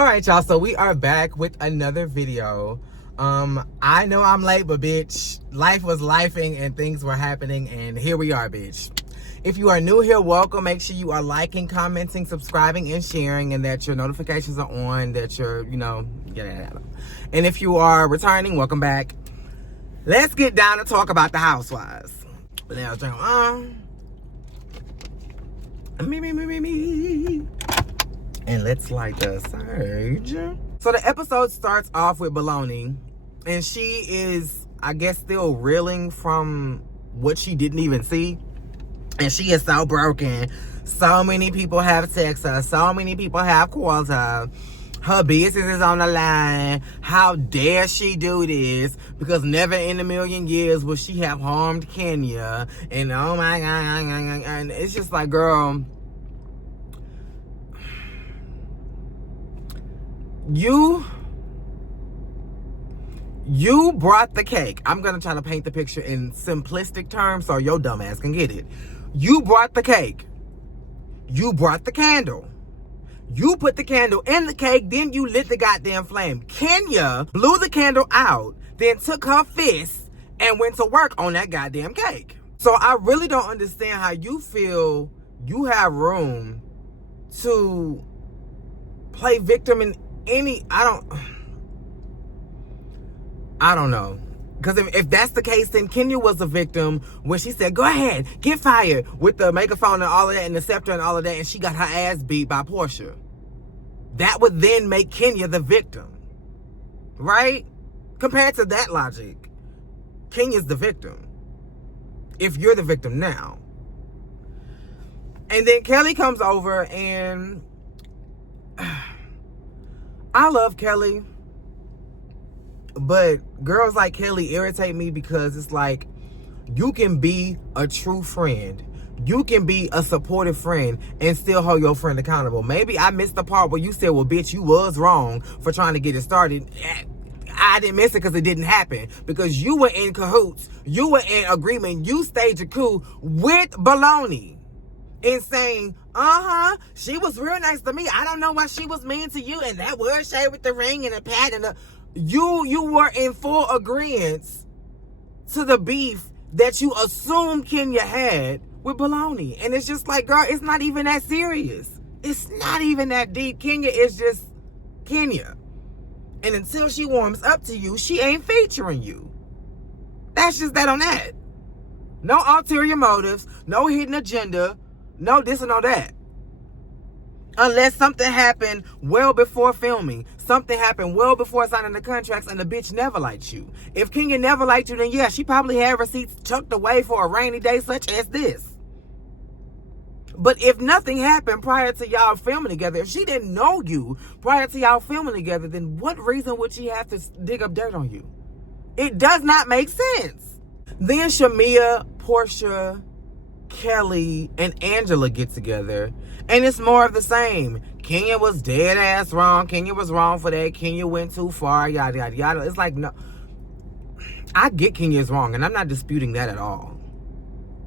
All right, y'all, so we are back with another video. I know I'm late, but bitch, life was lifing and things were happening, and here we are, bitch. If you are new here, welcome. Make sure you are liking, commenting, subscribing, and sharing, and that your notifications are on, that you're, and if you are returning, welcome back. Let's get down and talk about the Housewives. But now, me. And let's light the surge. So the episode starts off with Baloney, and she is, I guess, still reeling from what she didn't even see. And she is so broken. So many people have texted her. So many people have called her. Her business is on the line. How dare she do this? Because never in a million years would she have harmed Kenya. And oh my God. And it's just like, girl, You brought the cake. I'm going to try to paint the picture in simplistic terms so your dumb ass can get it. You brought the cake. You brought the candle. You put the candle in the cake, then you lit the goddamn flame. Kenya blew the candle out, then took her fist and went to work on that goddamn cake. So I really don't understand how you feel you have room to play victim in any, I don't know. Because if that's the case, then Kenya was a victim when she said, go ahead, get fired, with the microphone and all of that and the scepter and all of that, and she got her ass beat by Portia. That would then make Kenya the victim. Right? Compared to that logic, Kenya's the victim. If you're the victim now. And then Kelly comes over and I love Kelly, but girls like Kelly irritate me because it's like, you can be a true friend. You can be a supportive friend and still hold your friend accountable. Maybe I missed the part where you said, well, bitch, you was wrong for trying to get it started. I didn't miss it because it didn't happen. Because you were in cahoots. You were in agreement. You staged a coup with Baloney in saying, she was real nice to me. I don't know why she was mean to you. And that was shade with the ring and the pat and the... You were in full agreement to the beef that you assumed Kenya had with Baloney. And it's just like, girl, it's not even that serious. It's not even that deep. Kenya is just Kenya. And until she warms up to you, she ain't featuring you. That's just that on that. No ulterior motives, no hidden agenda, no this and no that. Unless something happened well before filming. Something happened well before signing the contracts and the bitch never liked you. If Kenya never liked you, then yeah, she probably had receipts tucked away for a rainy day such as this. But if nothing happened prior to y'all filming together, if she didn't know you prior to y'all filming together, then what reason would she have to dig up dirt on you? It does not make sense. Then Shamia, Portia, Kelly, and Angela get together, and it's more of the same. Kenya was dead ass wrong. Kenya was wrong for that. Kenya went too far, yada, yada, yada. It's like, no. I get Kenya's wrong, and I'm not disputing that at all.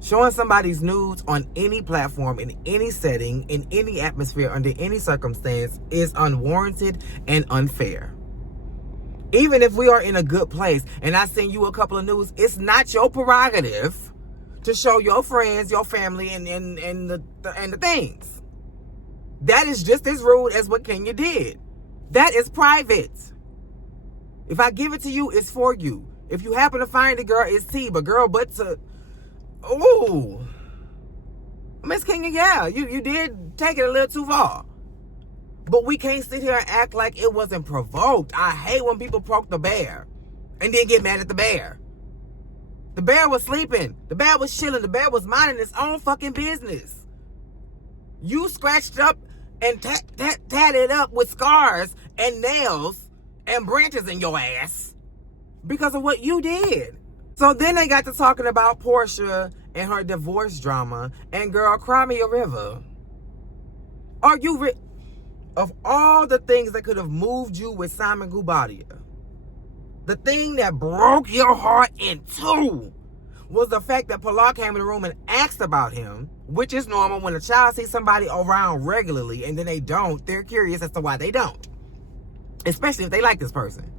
Showing somebody's nudes on any platform, in any setting, in any atmosphere, under any circumstance is unwarranted and unfair. Even if we are in a good place and I send you a couple of nudes, it's not your prerogative to show your friends, your family, and the things. That is just as rude as what Kenya did. That is private. If I give it to you, it's for you. If you happen to find it, girl, it's tea. But girl, ooh, Miss Kenya, yeah, you did take it a little too far. But we can't sit here and act like it wasn't provoked. I hate when people poke the bear and then get mad at the bear. The bear was sleeping. The bear was chilling. The bear was minding its own fucking business. You scratched up and tatted up with scars and nails and branches in your ass because of what you did. So then they got to talking about Portia and her divorce drama. And girl, cry me a river. Are you of all the things that could have moved you with Simon Gubadia, the thing that broke your heart in two was the fact that Pilar came in the room and asked about him, which is normal when a child sees somebody around regularly and then they don't. They're curious as to why they don't. especially if they like this person.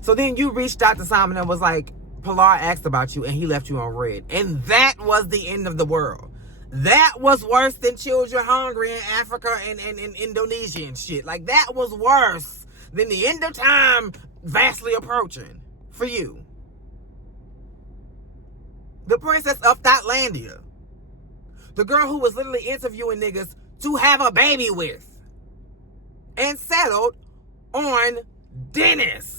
So then you reached out to Simon and was like, Pilar asked about you and he left you on red. And that was the end of the world. That was worse than children hungry in Africa and Indonesia and shit. Like, that was worse than the end of time vastly approaching for you. The princess of Thailandia. The girl who was literally interviewing niggas to have a baby with. And settled on Dennis.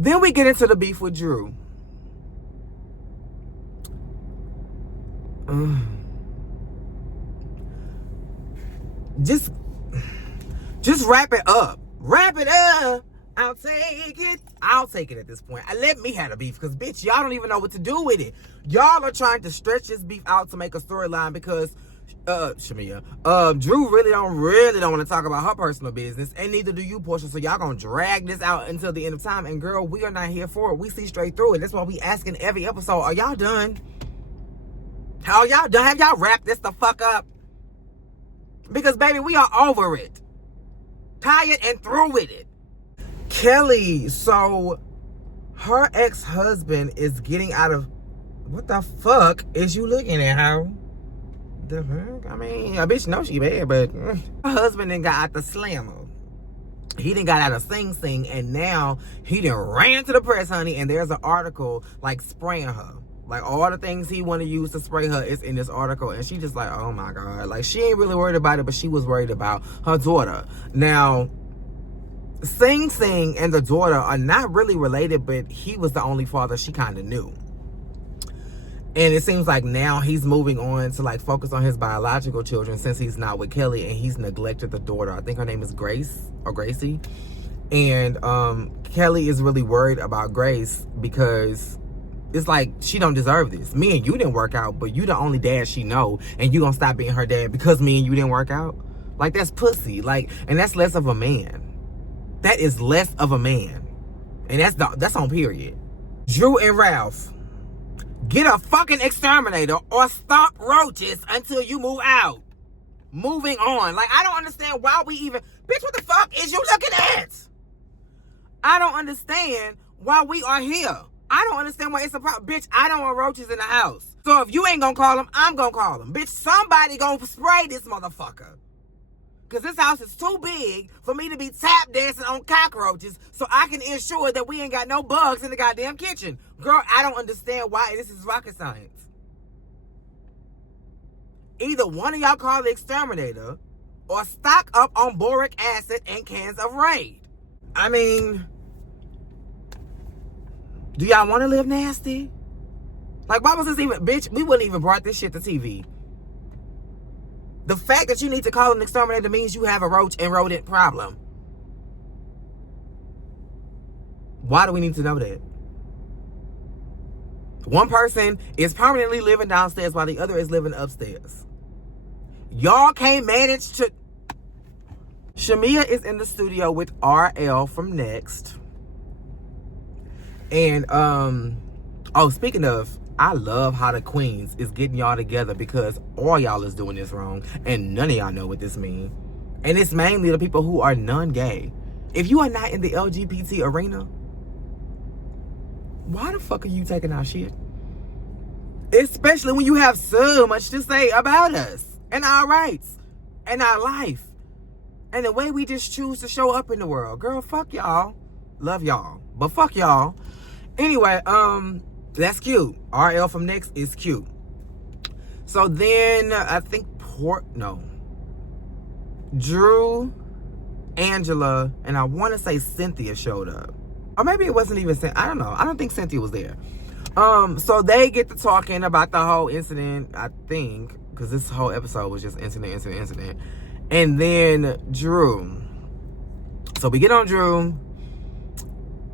Then we get into the beef with Drew. Just wrap it up. Wrap it up. I'll take it at this point. Let me have a beef, because bitch, y'all don't even know what to do with it. Y'all are trying to stretch this beef out to make a storyline because Shamia, Drew really don't want to talk about her personal business, and neither do you, Portia. So y'all gonna drag this out until the end of time. And girl, we are not here for it. We see straight through it. That's why we asking every episode, are y'all done? How y'all done? Have y'all wrapped this the fuck up? Because baby, we are over it. Tired and through with it. Kelly, so her ex-husband is getting out of... What the fuck is you looking at, how? The fuck? I mean, a bitch know she bad, but her husband done got out the slammer. He done got out of Sing Sing, and now he done ran to the press, honey, and there's an article, like, spraying her. Like, all the things he want to use to spray her is in this article, and she just like, oh my God. Like, she ain't really worried about it, but she was worried about her daughter. Now, Sing Sing and the daughter are not really related, but he was the only father she kind of knew. And it seems like now he's moving on to like focus on his biological children since he's not with Kelly, and he's neglected the daughter. I think her name is Grace or Gracie. And Kelly is really worried about Grace because it's like she don't deserve this. Me and you didn't work out, but you the only dad she know, and you gonna stop being her dad because me and you didn't work out? Like, that's pussy. Like, and that's less of a man. That is less of a man. And that's on period. Drew and Ralph, get a fucking exterminator or stomp roaches until you move out. Moving on. Like, I don't understand why we even... Bitch, what the fuck is you looking at? I don't understand why we are here. I don't understand why it's a problem. Bitch, I don't want roaches in the house. So if you ain't gonna call them, I'm gonna call them. Bitch, somebody gonna spray this motherfucker. Because this house is too big for me to be tap dancing on cockroaches so I can ensure that we ain't got no bugs in the goddamn kitchen. Girl, I don't understand why this is rocket science. Either one of y'all call the exterminator or stock up on boric acid and cans of Raid. I mean, do y'all want to live nasty? Like, why was this even... Bitch, we wouldn't even brought this shit to TV. The fact that you need to call an exterminator means you have a roach and rodent problem. Why do we need to know that? One person is permanently living downstairs while the other is living upstairs. Y'all can't manage to... Shamia is in the studio with RL from Next. And, oh, speaking of... I love how the Queens is getting y'all together because all y'all is doing this wrong and none of y'all know what this means. And it's mainly the people who are non-gay. If you are not in the LGBT arena, why the fuck are you taking our shit? Especially when you have so much to say about us and our rights and our life and the way we just choose to show up in the world. Girl, fuck y'all. Love y'all, but fuck y'all. Anyway, that's cute. RL from Next is cute. So then I think Drew, Angela, and I want to say Cynthia showed up. Or maybe it wasn't even Cynthia. I don't know. I don't think Cynthia was there. So they get to talking about the whole incident, I think, because this whole episode was just incident. And then Drew. So we get on Drew.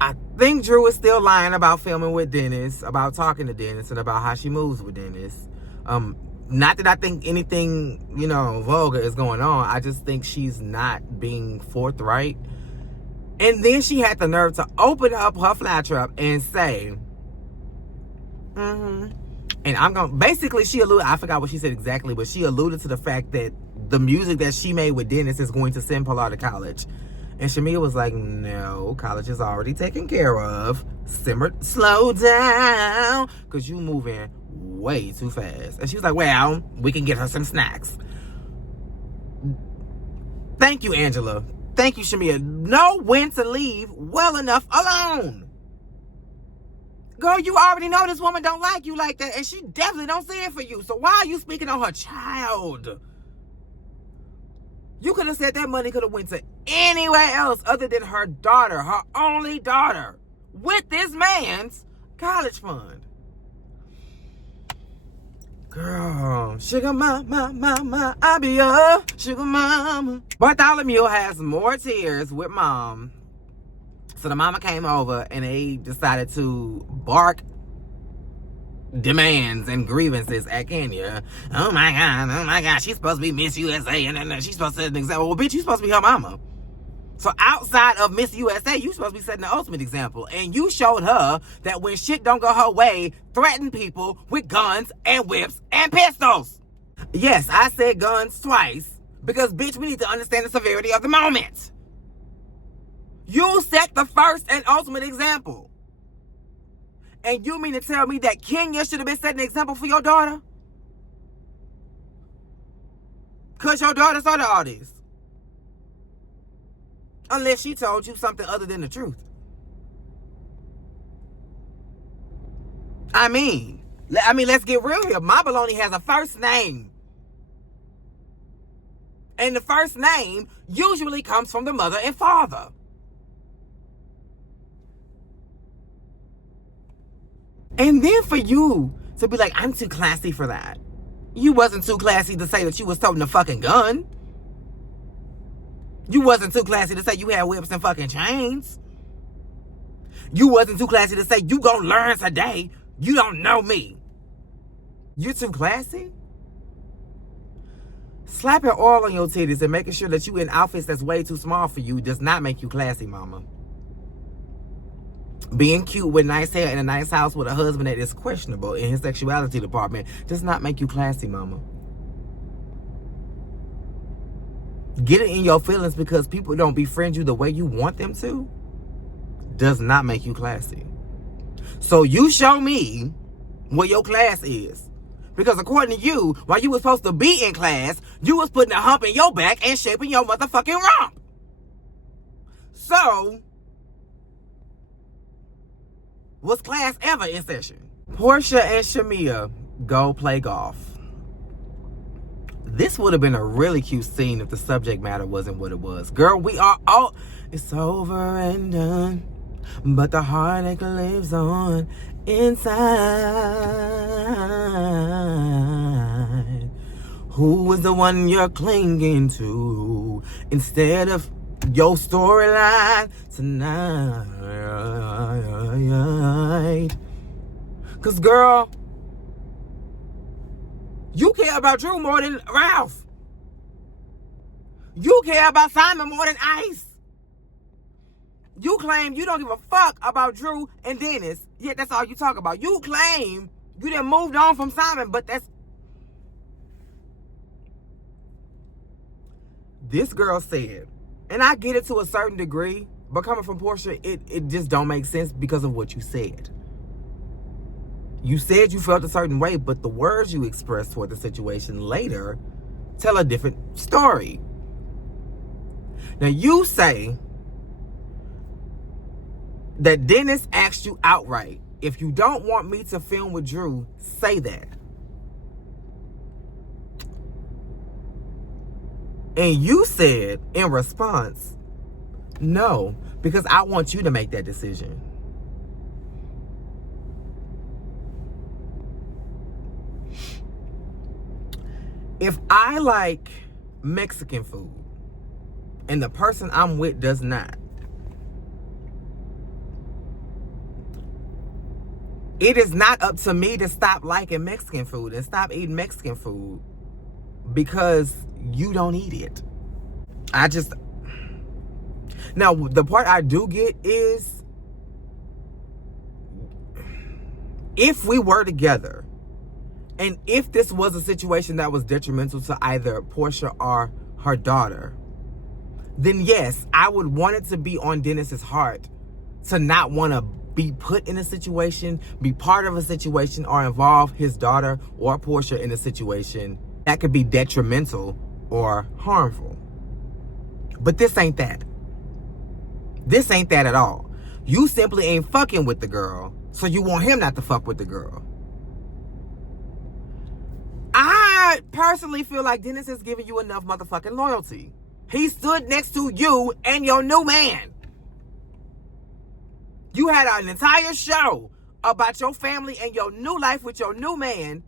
I think Drew is still lying about filming with Dennis, about talking to Dennis, and about how she moves with Dennis. Not that I think anything, vulgar is going on. I just think she's not being forthright. And then she had the nerve to open up her fly trap and say, And I'm going to, basically she alluded, I forgot what she said exactly, but she alluded to the fact that the music that she made with Dennis is going to send Pilar to college. And Shamia was like, no, college is already taken care of. Simmer, slow down, because you moving way too fast. And she was like, well, we can get her some snacks. Thank you, Angela. Thank you, Shamia. Know when to leave well enough alone. Girl, you already know this woman don't like you like that, and she definitely don't see it for you. So why are you speaking on her child? You could have said that money could have went to anywhere else other than her daughter, her only daughter, with this man's college fund. Girl, sugar mama, I be your sugar mama. Bartholomew has more tears with mom. So the mama came over and they decided to bark demands and grievances at Kenya. Oh my God, she's supposed to be Miss USA and she's supposed to set an example. Well, bitch, you supposed to be her mama. So outside of Miss USA, you supposed to be setting the ultimate example. And you showed her that when shit don't go her way, threaten people with guns and whips and pistols. Yes, I said guns twice because, bitch, we need to understand the severity of the moment. You set the first and ultimate example. And you mean to tell me that Kenya should have been setting an example for your daughter? Because your daughter started all this. Unless she told you something other than the truth. I mean, let's get real here. My baloney has a first name. And the first name usually comes from the mother and father. And then for you to be like, I'm too classy for that. You wasn't too classy to say that you was toting a fucking gun. You wasn't too classy to say you had whips and fucking chains. You wasn't too classy to say you gonna learn today. You don't know me. You're too classy? Slapping oil on your titties and making sure that you in outfits that's way too small for you does not make you classy, mama. Being cute with nice hair in a nice house with a husband that is questionable in his sexuality department does not make you classy, mama. Get it in your feelings because people don't befriend you the way you want them to does not make you classy. So you show me what your class is. Because according to you, while you were supposed to be in class, you was putting a hump in your back and shaping your motherfucking rump. So, was class ever in session? Portia and Shamia go play golf. This would have been a really cute scene if the subject matter wasn't what it was. Girl, we are all... It's over and done, but the heartache lives on inside. Who is the one you're clinging to instead of your storyline tonight? Cause girl, you care about Drew more than Ralph. You care about Simon more than Ice. You claim you don't give a fuck about Drew and Dennis, yet that's all you talk about. You claim you done moved on from Simon, but that's... This girl said, and I get it to a certain degree, but coming from Portia, it just don't make sense because of what you said. You said you felt a certain way, but the words you expressed toward the situation later tell a different story. Now, you say that Dennis asked you outright, if you don't want me to film with Drew, say that. And you said in response, no, because I want you to make that decision. If I like Mexican food and the person I'm with does not, it is not up to me to stop liking Mexican food and stop eating Mexican food because you don't eat it. Now, the part I do get is, if we were together And if this was a situation that was detrimental to either Portia or her daughter, then yes, I would want it to be on Dennis's heart to not want to be put in a situation, be part of a situation, or involve his daughter or Portia in a situation that could be detrimental or harmful. But this ain't that. This ain't that at all. You simply ain't fucking with the girl, so you want him not to fuck with the girl. I personally feel like Dennis has given you enough motherfucking loyalty. He stood next to you and your new man. You had an entire show about your family and your new life with your new man,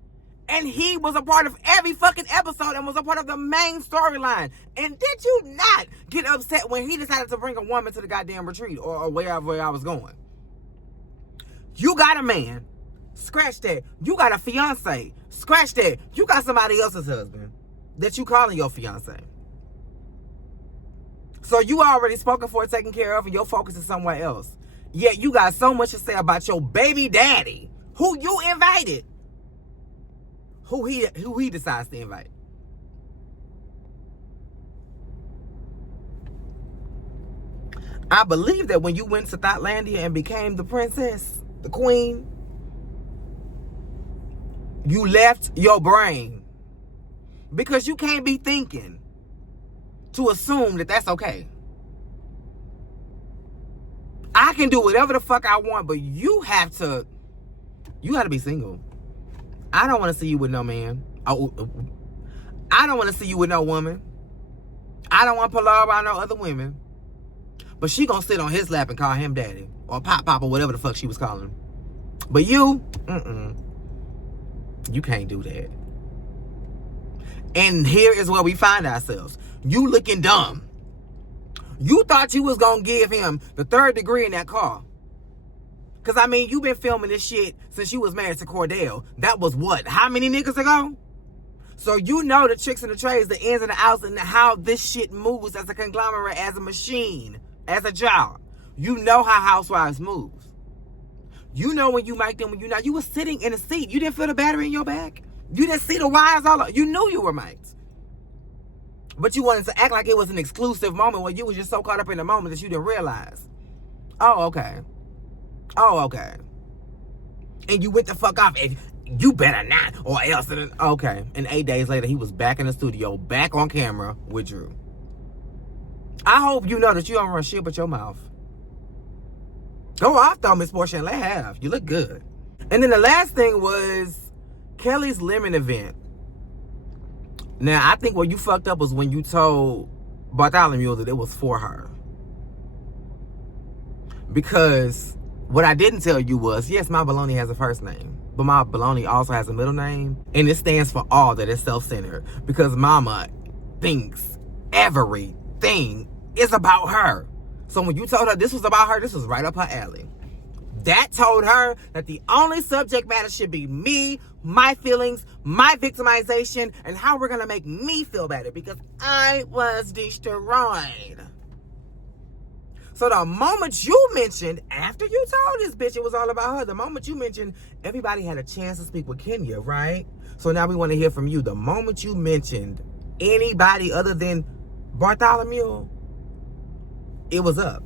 and he was a part of every fucking episode and was a part of the main storyline. And did you not get upset when he decided to bring a woman to the goddamn retreat or wherever I was going? You got a man. Scratch that. You got a fiance. Scratch that. You got somebody else's husband that you calling your fiance. So you already spoken for, taken care of, and your focus is somewhere else. Yet you got so much to say about your baby daddy, who you invited, who he decides to invite. I believe that when you went to Thotlandia and became the princess, the queen, you left your brain because you can't be thinking to assume that that's okay. I can do whatever the fuck I want, but you have to be single. I don't want to see you with no man. I don't want to see you with no woman. I don't want to pull around no other women. But she gonna sit on his lap and call him daddy. Or pop or whatever the fuck she was calling him. But you, you can't do that. And here is where we find ourselves. You looking dumb. You thought you was gonna give him the 3rd degree in that car. Cause I mean, you been filming this shit since you was married to Cordell. That was what? How many niggas ago? So you know the tricks and the trades, the ins and the outs, and how this shit moves as a conglomerate, as a machine, as a job. You know how Housewives moves. You know when you mic'd them, when you not. You was sitting in a seat. You didn't feel the battery in your back. You didn't see the wires all over. You knew you were mic'd. But you wanted to act like it was an exclusive moment where you was just so caught up in the moment that you didn't realize. Oh, okay. Oh, okay. And you went the fuck off. And you better not, or else. Okay. And 8 days later, he was back in the studio, back on camera with Drew. I hope you know that you don't run shit but your mouth. Go off though, Miss Portia, and let have. You look good. And then the last thing was Kelly's lemon event. Now, I think what you fucked up was when you told Bartholomew that it was for her. Because what I didn't tell you was, yes, my baloney has a first name, but my baloney also has a middle name, and it stands for all that is self-centered. Because mama thinks everything is about her. So when you told her this was about her, this was right up her alley. That told her that the only subject matter should be me, my feelings, my victimization, and how we're going to make me feel better because I was destroyed. So the moment you mentioned, after you told this bitch it was all about her, the moment you mentioned everybody had a chance to speak with Kenya, right? So now we want to hear from you. The moment you mentioned anybody other than Bartholomew, it was up.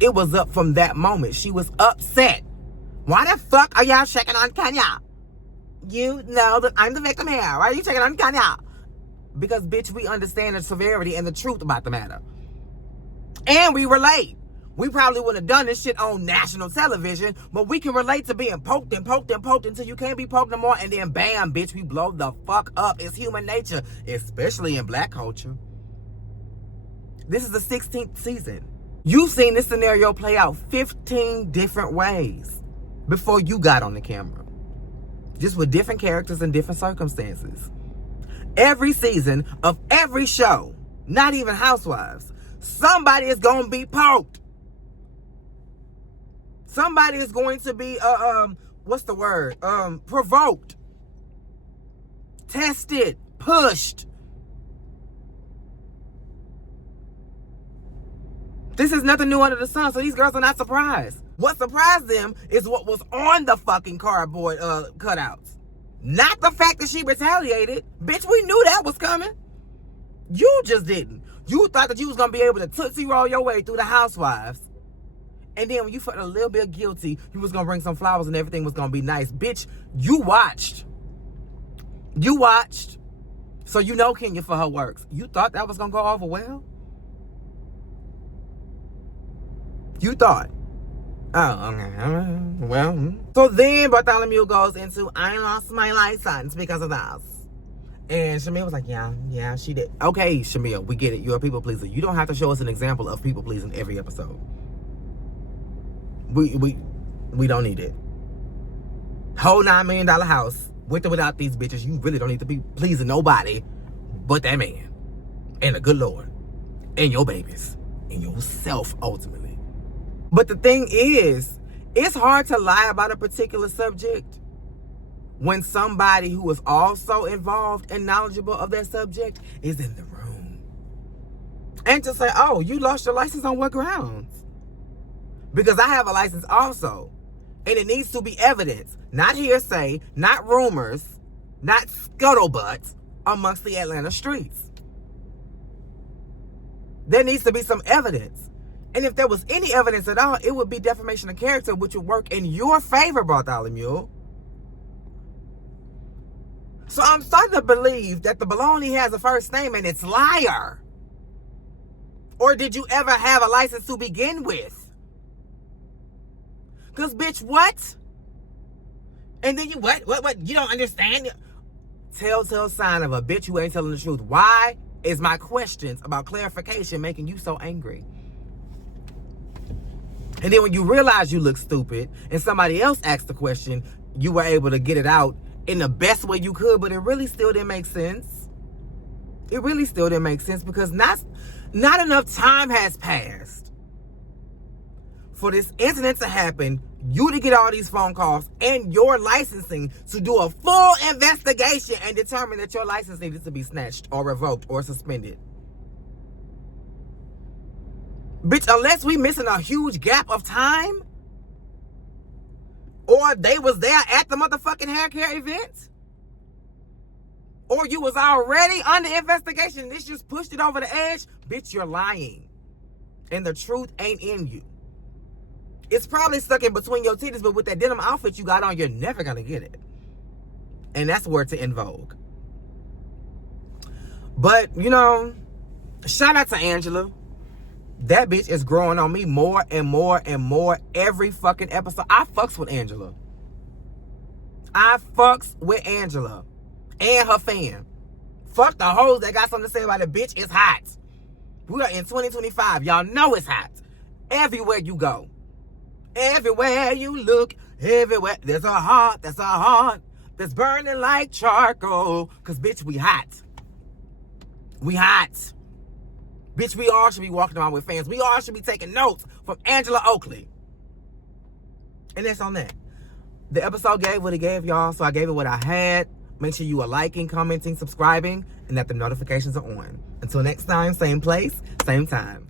It was up from that moment. She was upset. Why the fuck are y'all checking on Kenya? You know that I'm the victim here. Why are you checking on Kenya? Because, bitch, we understand the severity and the truth about the matter. And we relate. We probably wouldn't have done this shit on national television, but we can relate to being poked and poked and poked until you can't be poked no more, and then bam, bitch, we blow the fuck up. It's human nature, especially in black culture. This is the 16th season. You've seen this scenario play out 15 different ways before you got on the camera. Just with different characters and different circumstances. Every season of every show, not even Housewives, somebody is going to be poked. Somebody is going to be, what's the word? Provoked. Tested. Pushed. This is nothing new under the sun, so these girls are not surprised. What surprised them is what was on the fucking cardboard cutouts. Not the fact that she retaliated. Bitch, we knew that was coming. You just didn't. You thought that you was going to be able to tootsie roll your way through the Housewives. And then when you felt a little bit guilty, you was going to bring some flowers and everything was going to be nice. Bitch, you watched. You watched. So you know Kenya for her works. You thought that was going to go over well? You thought. Oh, okay. Well. So then Bartholomew goes into, I lost my license because of this. And Shamil was like, yeah, she did. Okay, Shamil, we get it. You're a people pleaser. You don't have to show us an example of people pleasing every episode. We don't need it. Whole $9 million house, with or without these bitches. You really don't need to be pleasing nobody but that man. And the good Lord. And your babies. And yourself, ultimately. But the thing is, it's hard to lie about a particular subject when somebody who is also involved and knowledgeable of that subject is in the room. And to say, oh, you lost your license on what grounds? Because I have a license also. And it needs to be evidence. Not hearsay, not rumors, not scuttlebutt amongst the Atlanta streets. There needs to be some evidence. And if there was any evidence at all, it would be defamation of character, which would work in your favor, Bartholomew. So I'm starting to believe that the baloney has a first name and it's Liar. Or did you ever have a license to begin with? Because, bitch, what? And then you, what? You don't understand? Telltale sign of a bitch who ain't telling the truth. Why is my questions about clarification making you so angry? And then when you realize you look stupid and somebody else asked the question, you were able to get it out in the best way you could, but it really still didn't make sense. It really still didn't make sense because not enough time has passed for this incident to happen, you to get all these phone calls and your licensing to do a full investigation and determine that your license needed to be snatched or revoked or suspended. Bitch, unless we missing a huge gap of time, or they was there at the motherfucking hair care event, or you was already under investigation and this just pushed it over the edge, bitch, you're lying. And the truth ain't in you. It's probably stuck in between your titties, but with that denim outfit you got on, you're never gonna get it. And that's where to in vogue. But, you know, shout out to Angela. That bitch is growing on me more and more and more every fucking episode. I fucks with Angela. I fucks with Angela and her fam. Fuck the hoes that got something to say about it. Bitch, it's hot. We are in 2025. Y'all know it's hot. Everywhere you go. Everywhere you look. Everywhere. There's a heart that's burning like charcoal. Because, bitch, we hot. We hot. Bitch, we all should be walking around with fans. We all should be taking notes from Angela Oakley. And that's on that. The episode gave what it gave, y'all. So I gave it what I had. Make sure you are liking, commenting, subscribing, and that the notifications are on. Until next time, same place, same time.